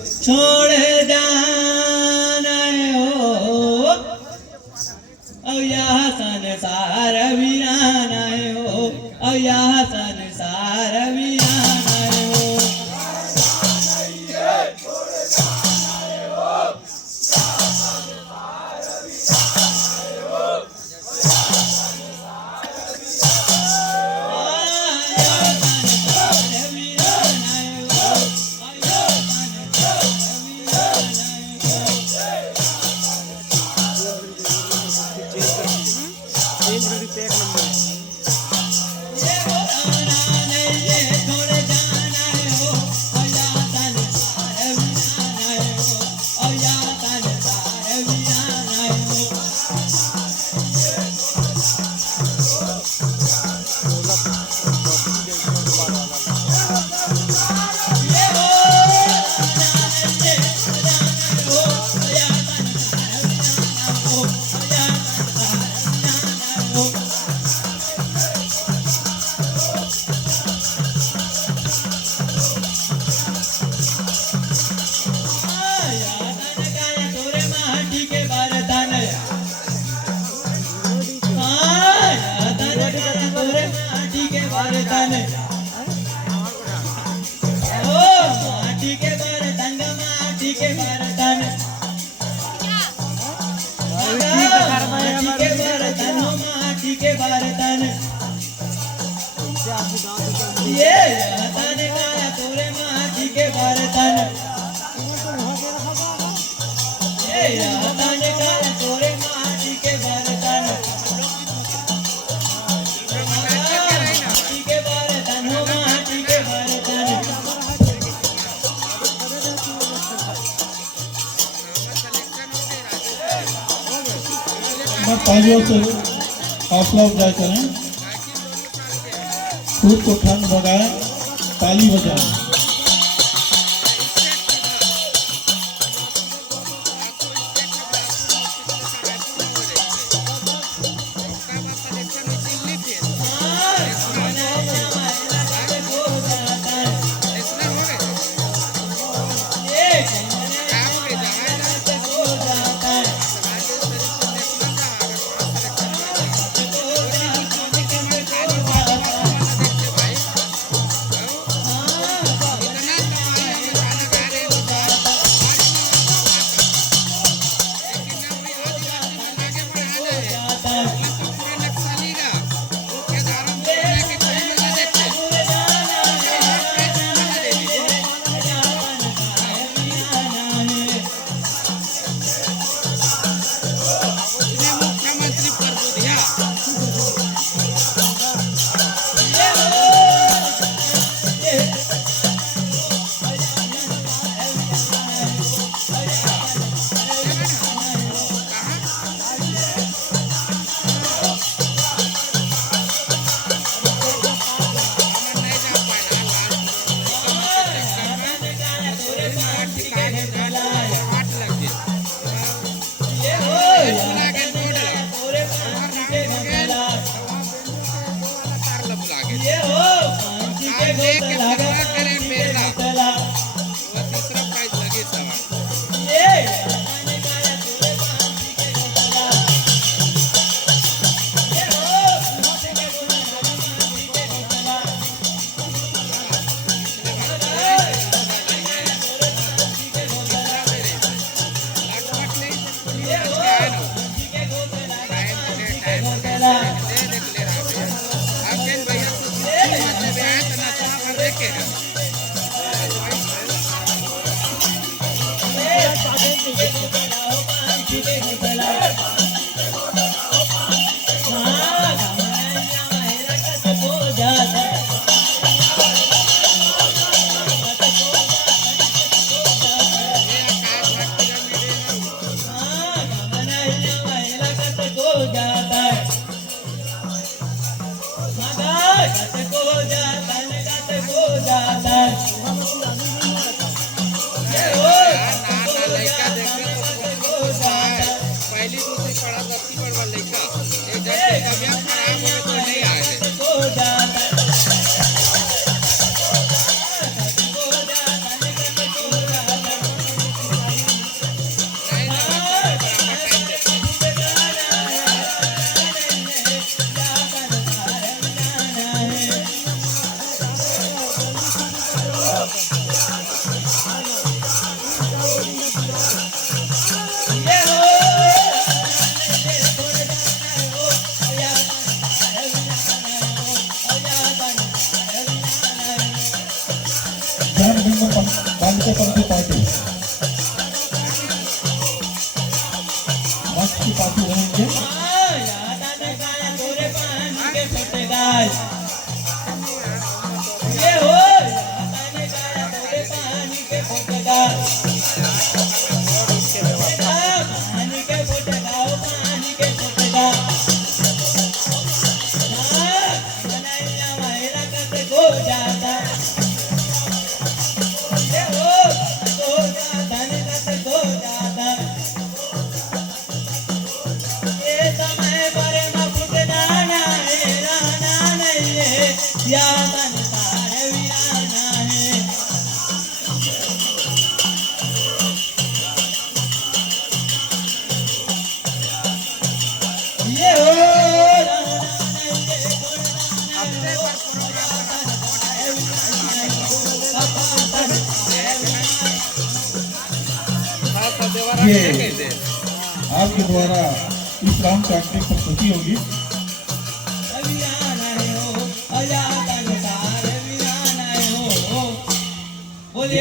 छोड़ जाना हो अब यह संसार वीराना हो अब यह संसार वीराना हो तालियों से हौसला अफजाई करें, खूब को ठंड भगाएं, ताली बजाएं। पंथी पार्टी मस्त पार्टी रहेंगे। यादाने गाया तोरे पानी के फुटगाल ये हो यादाने गाया तोरे पानी के फुटगाल पानी के फुटगाल पानी के फुटगाल बनाइया मायरा कत को जाता ये हो को जाता ने कत को जाता ये समय पर मफुट दाना है राना नहीं है या संसार वीराना है ये हो राना नहीं है गुणगाना हो ये आपके द्वारा इस राउंड काटने पर खुशी होगी।